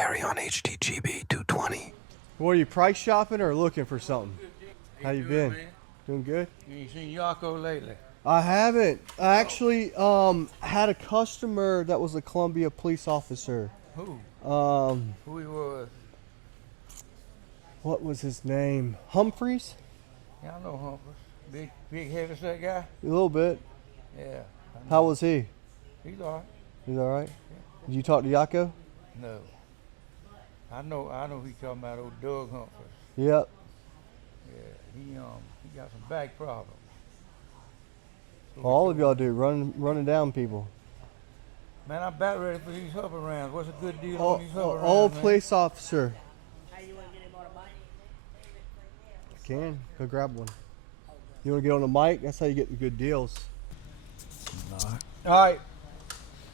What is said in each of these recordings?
Carryon HD GB220. What are you, price shopping or looking for something? How you been? Doing good? You ain't seen Yako lately? I haven't. I actually had a customer that was a Columbia police officer. Who? Who he was? What was his name? Humphreys? Yeah, I know Humphreys. Big heavy set guy? A little bit. Yeah. How was he? He's all right. He's all right? Did you talk to Yako? No. I know he talking about old Doug Humphreys. Yep. Yeah, he got some back problems. All of y'all do, running down people. Man, I'm about ready for these hover rounds. What's a good deal on these hover rounds? Old man? police officer. I can. Go grab one. You want to get on the mic? That's how you get the good deals. All right. All right.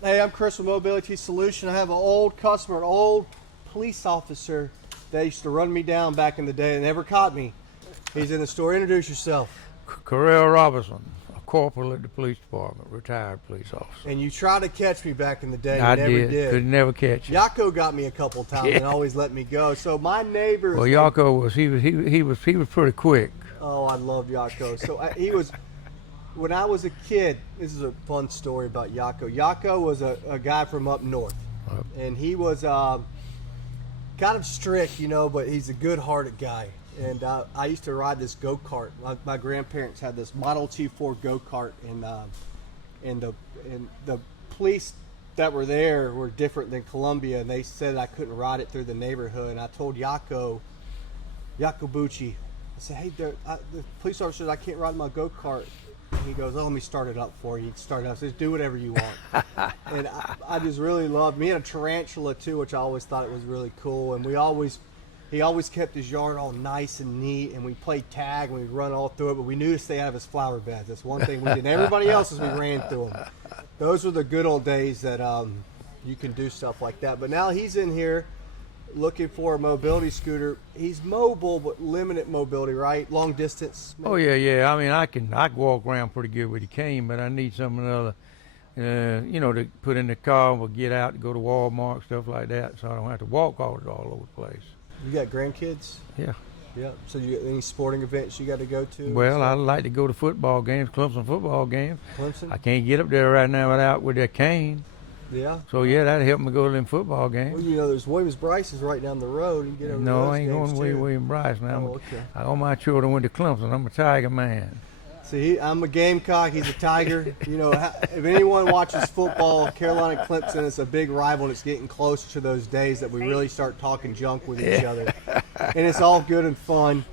Hey, I'm Chris with Mobility Solution. I have an old customer, an old police officer that used to run me down back in the day and never caught me. He's in the store. Introduce yourself. Carryon Robinson, a corporal at the police department, retired police officer. And you tried to catch me back in the day. I You never did. Could never catch you. Yako got me a couple times and always let me go. So my neighbors. Well, Yako was pretty quick. Oh, I love Yako. So he was. When I was a kid, this is a fun story about Yako. Yako was a guy from up north, and he was kind of strict, you know, but he's a good-hearted guy. And I used to ride this go-kart. My grandparents had this Model T Ford go-kart, and the police that were there were different than Columbia, and they said I couldn't ride it through the neighborhood. And I told Yako Bucci, I said, hey, the police officer said I can't ride my go-kart. He goes, oh, let me start it up for you. He started up, says, do whatever you want. And I just really loved, me and a tarantula too, which I always thought it was really cool. And he always kept his yard all nice and neat, and we played tag and we'd run all through it, but we knew to stay out of his flower beds. That's one thing we did. And everybody else as we ran through them. Those were the good old days that you can do stuff like that. But now he's in here looking for a mobility scooter. He's mobile, but limited mobility, right? Long distance. Maybe. Oh yeah. I mean, I can walk around pretty good with a cane, but I need something other, to put in the car. We'll get out to go to Walmart, stuff like that, so I don't have to walk all over the place. You got grandkids? Yeah. Yeah. So you got any sporting events you got to go to? Well, I like to go to football games, Clemson football games. Clemson? I can't get up there right now with that cane. Yeah. So yeah, that'd help me go to them football games. Well, there's Williams Bryce's right down the road. You can get over No, to those I ain't games going too. to William Bryce now. Oh, okay. All my children went to Clemson. I'm a Tiger man. See, I'm a Gamecock. He's a Tiger. If anyone watches football, Carolina Clemson is a big rival, and it's getting closer to those days that we really start talking junk with each other. And it's all good and fun.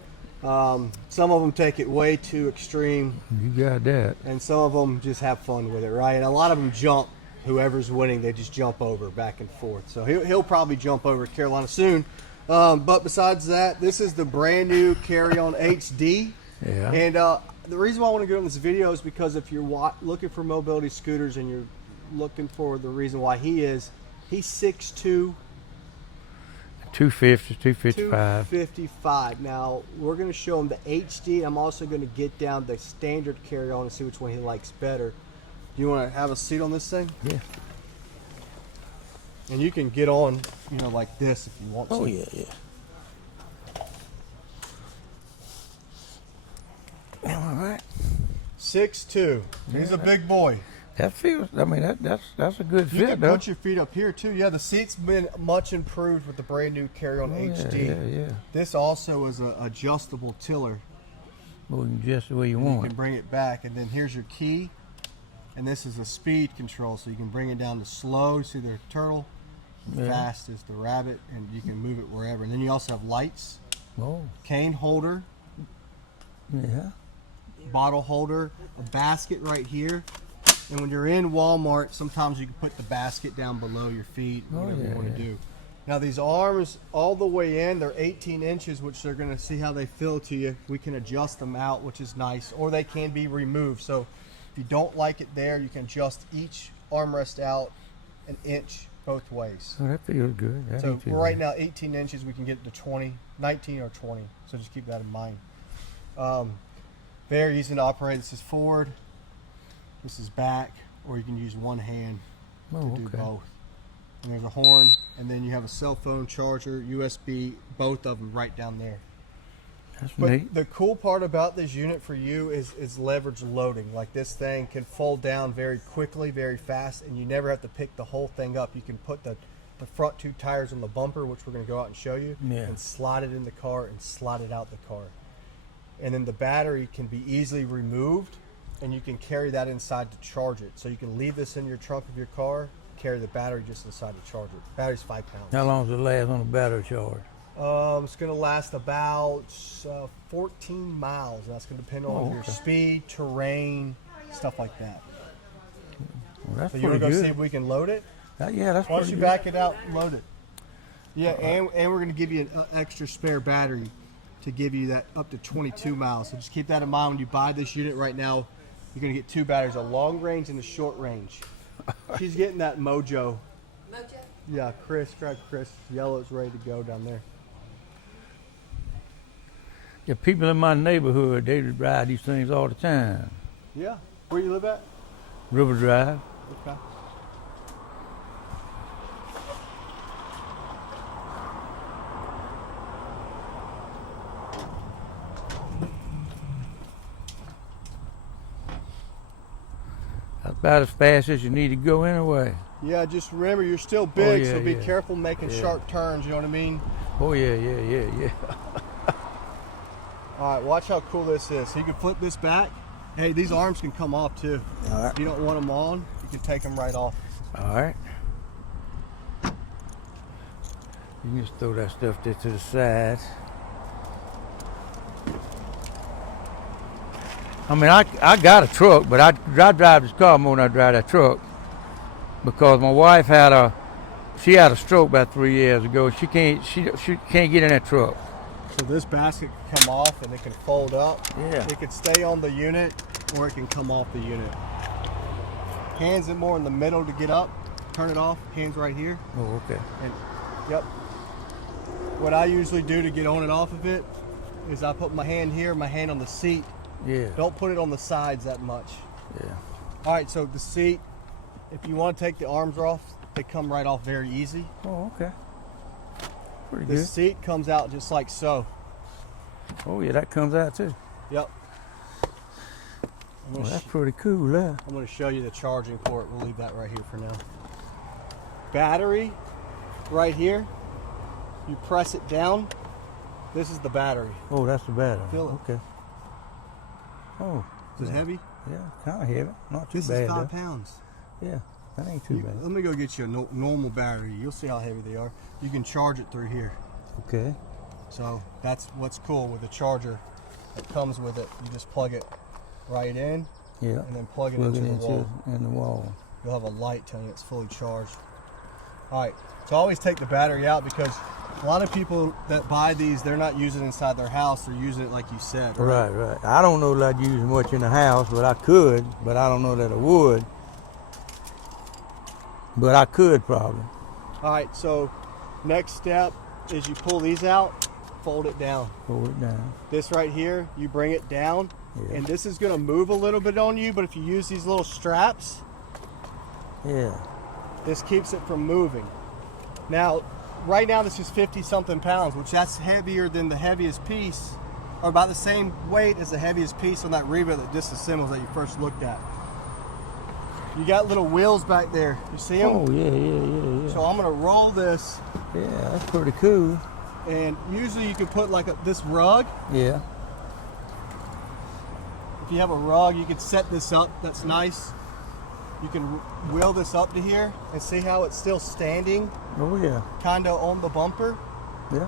Some of them take it way too extreme. You got that. And some of them just have fun with it, right? And a lot of them jump. Whoever's winning, they just jump over back and forth. So he'll probably jump over Carolina soon. But besides that, this is the brand new Carryon HD. Yeah. And the reason why I want to get on this video is because if you're looking for mobility scooters and you're looking for the reason why he's 6'2", 250, 255. 255. Now we're going to show him the HD. I'm also going to get down the standard Carryon and see which one he likes better. Do you want to have a seat on this thing? Yeah. And you can get on, like this if you want to. Oh, yeah. All right. 6'2". He's a big boy. That feels, that's a good fit, You can though. put your feet up here, too. Yeah, the seat's been much improved with the brand new Carryon HD. Yeah. This also is an adjustable tiller. Well, you can adjust the way you You want can it. bring it back, and then here's your key. And this is a speed control, so you can bring it down to slow, see the turtle, fast is the rabbit, and you can move it wherever. And then you also have lights, cane holder, bottle holder, a basket right here. And when you're in Walmart, sometimes you can put the basket down below your feet, whatever you want to do. Now these arms all the way in, they're 18 inches, which they're going to see how they feel to you. We can adjust them out, which is nice, or they can be removed. So if you don't like it there, you can adjust each armrest out an inch both ways. Oh, that feels good. So right now, 18 inches, we can get it to 20, 19 or 20. So just keep that in mind. Very easy to operate. This is forward, this is back, or you can use one hand to do both. and there's a horn, and then you have a cell phone charger, USB, both of them right down there. That's But neat. the cool part about this unit for you is leverage loading. Like, this thing can fold down very quickly, very fast, and you never have to pick the whole thing up. You can put the front 2 tires on the bumper, which we're going to go out and show you, Yeah. and slide it in the car and slide it out the car. And then the battery can be easily removed, and you can carry that inside to charge it. So you can leave this in your trunk of your car, carry the battery just inside to charge it. Battery's 5 pounds. How long does it last on a battery charge? It's going to last about 14 miles. That's going to depend on your speed, terrain, stuff like that. Well, that's So you want pretty to go see good. if we can load it? Yeah, that's Why don't pretty you good. back it out and load it? Yeah, and we're going to give you an extra spare battery to give you that up to 22 miles. So just keep that in mind when you buy this unit right now. You're going to get 2 batteries, a long range and a short range. She's getting that mojo. Mojo? Yeah, Chris, grab Chris. Yellow's ready to go down there. Yeah, people in my neighborhood, they ride these things all the time. Yeah. Where you live at? River Drive. Okay. That's about as fast as you need to go anyway. Yeah, just remember you're still big, yeah, so be yeah. careful making sharp turns, you know what I mean? Oh yeah. All right, watch how cool this is. So you can flip this back. Hey, these arms can come off too. All right. If you don't want them on, you can take them right off. All right. You can just throw that stuff there to the side. I mean, I got a truck, but I drive this car more than I drive that truck because my wife had a stroke about 3 years ago. She can't get in that truck. So this basket can come off and it can fold up. Yeah. It can stay on the unit or it can come off the unit. Hands in more in the middle to get up. Turn it off. Hands right here. Oh, okay. And yep. What I usually do to get on and off of it is I put my hand here, my hand on the seat. Yeah. Don't put it on the sides that much. Yeah. All right, so the seat, if you want to take the arms off, they come right off very easy. Oh, okay. Pretty The good. seat comes out just like so. Oh, yeah, that comes out too. Yep. Well, that's pretty cool, huh? I'm going to show you the charging port. We'll leave that right here for now. Battery, right here. You press it down. This is the battery. Oh, that's the battery. Feel it. Okay. Oh, Is it heavy? yeah, kind of heavy. Not too This bad, is 5 though. pounds. Yeah, that ain't too bad. Let me go get you a normal battery. You'll see how heavy they are. You can charge it through here. Okay. So that's what's cool with the charger that comes with it. You just plug it right in Yeah. and then plug it Plug into it the wall. in the wall. You'll have a light telling you it's fully charged. All right, so always take the battery out because a lot of people that buy these, they're not using it inside their house. They're using it like you said. Right. I don't know that I'd use it much in the house, but I could. But I don't know that I would. But I could probably. All right, so next step is you pull these out, fold it down. Pull it down. This right here, you bring it down, Yeah. and this is gonna move a little bit on you, but if you use these little straps, Yeah. this keeps it from moving. Now, right now this is 50 something pounds, which that's heavier than the heaviest piece, or about the same weight as the heaviest piece on that Reba that disassembles that you first looked at. You got little wheels back there. You see them? Oh, yeah. So I'm gonna roll this, Yeah, that's pretty cool. and usually you can put like this rug. Yeah. If you have a rug, you can set this up. That's nice. You can wheel this up to here and see how it's still standing, Oh, yeah. kind of on the bumper. Yeah.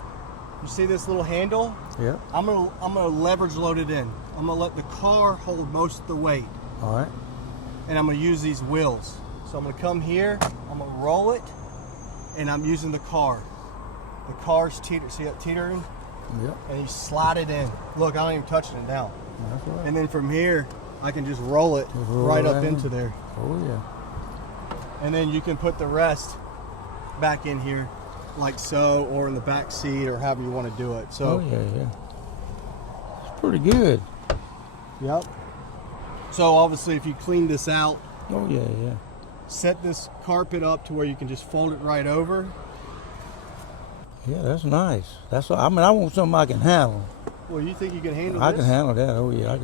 You see this little handle? Yeah. I'm gonna leverage load it in. I'm gonna let the car hold most of the weight, All right. and I'm gonna use these wheels. So I'm gonna come here, I'm gonna roll it, and I'm using the car. The car's see it teetering, Yep. and you slide it in. Look, I don't even touch it now. That's right. And then from here, I can just roll it Just roll right it up in. into there. Oh, yeah. And then you can put the rest back in here like so, or in the back seat, or however you want to do it. So, Oh, yeah. It's pretty good. yep. So obviously if you clean this out, Oh, yeah. set this carpet up to where you can just fold it right over. Yeah, that's nice. That's all, I mean, I want something I can handle. Well, you think you can handle I this? can handle that. Oh yeah,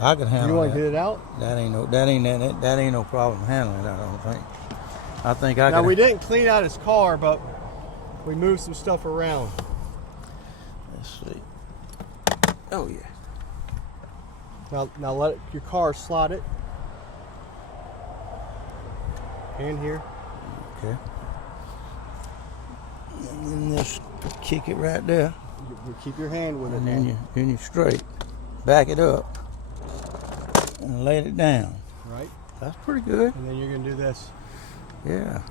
I can handle that. You want to get it out? That ain't no problem handling that. I don't think. I think I can. Now we didn't clean out his car, but we moved some stuff around. Let's see. Oh yeah. Now let your car slide it. And here. Okay. And then just kick it right there. You keep your hand with it. And then you straight. Back it up. And lay it down. Right. That's pretty good. And then you're gonna do this. Yeah.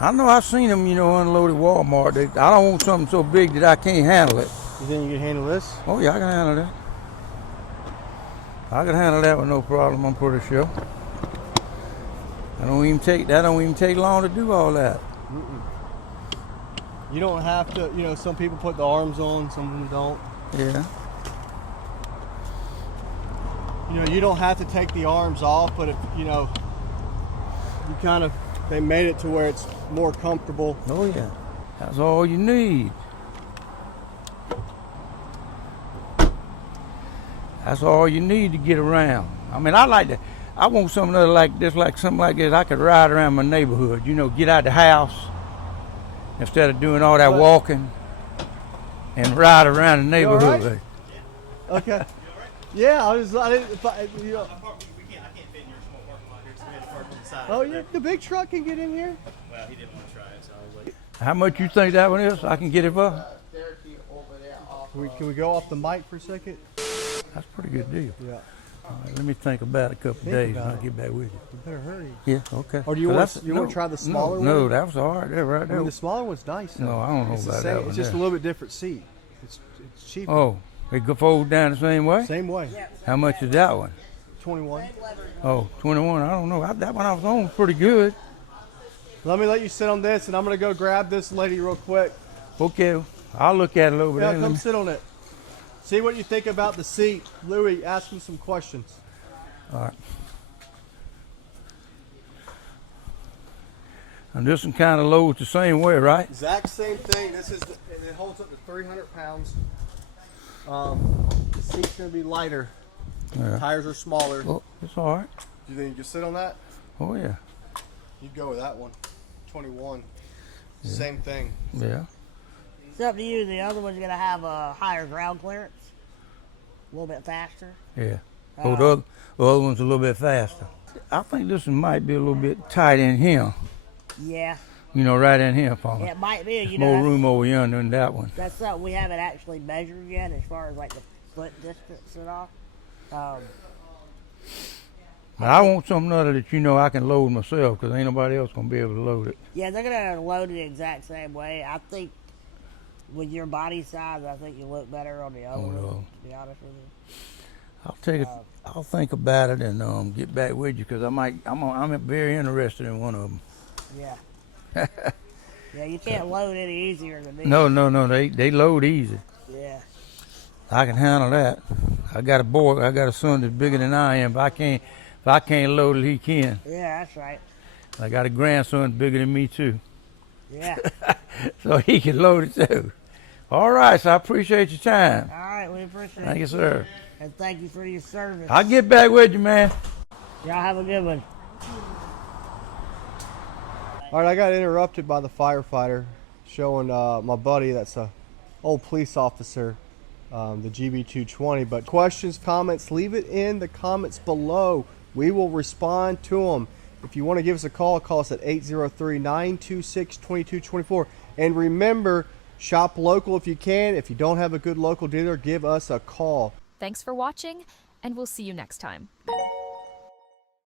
I know I've seen them, you know, unload at Walmart. I don't want something so big that I can't handle it. You think you can handle this? Oh yeah, I can handle that. I can handle that with no problem, I'm pretty sure. That don't even take long to do all that. You don't have to, you know, some people put the arms on, some of them don't. Yeah. You know, you don't have to take the arms off, but if, you know, you kind of, they made it to where it's more comfortable. Oh yeah. That's all you need. That's all you need to get around. I mean, I want something other like this, like something like this. I could ride around my neighborhood, you know, get out of the house instead of doing all that walking and ride around the neighborhood. You all right? Okay. Yeah, I didn't, you know. I can't fit in your small parking lot here, so we had to park on the side. Oh yeah, the big truck can get in here. Well, he didn't want to try it, so I was like, How much you think that one is? I can get it for? Can we go off the mic for a second? That's a pretty good deal. Yeah. All right, let me think about it a couple days and about I'll it. get back with you. You better hurry. Yeah, okay. Or do you So want that's- to try the smaller one? No, that was all right there, right I there. mean, the smaller one's nice. Though. No, I don't know It's the about same- that one It's just there. a little bit different seat. It's cheaper. Oh, it could fold down the same way? Same way. How much is that one? 21. Oh, 21, I don't know. That one I was on was pretty good. Let you sit on this, and I'm gonna go grab this lady real quick. Okay, I'll look at it over Yeah, there. come sit on it. See what you think about the seat. Louis, ask him some questions. All right. And this one kind of loads the same way, right? Exact same thing. This is and it holds up to 300 pounds. The seat's gonna be lighter. Yeah. Tires are smaller. Oh, it's all right. You think you can sit on that? Oh, yeah. You'd go with that one. 21. Same thing. Yeah. It's up to you. The other one's going to have a higher ground clearance, a little bit faster. Yeah. Oh, the other one's a little bit faster. I think this one might be a little bit tight in here. Yeah, You know, right in here, Paul. it might be. You More know, room over yonder than that one. that's something we haven't actually measured yet as far as like the foot distance and all. But I want something other that you know I can load myself because ain't nobody else going to be able to load it. Yeah, they're going to load it the exact same way. I think with your body size, I think you look better on the other one, no. to be honest with you. I'll think about it and get back with you because I'm very interested in one of them. Yeah. Yeah, you can't load any easier than these. No, they load easy. Yeah. I can handle that. I got a son that's bigger than I am, but if I can't load it, he can. Yeah, that's right. I got a grandson bigger than me too, Yeah. so he can load it too. All right, so I appreciate your time. All right, we appreciate Thank it. you, sir. And thank you for your service. I'll get back with you, man. Y'all have a good one. All right, I got interrupted by the firefighter showing my buddy that's a old police officer, the GB220. But questions, comments, leave it in the comments below. We will respond to them. If you want to give us a call us at 803-926-2224. And remember, shop local if you can. If you don't have a good local dealer, give us a call. Thanks for watching, and we'll see you next time.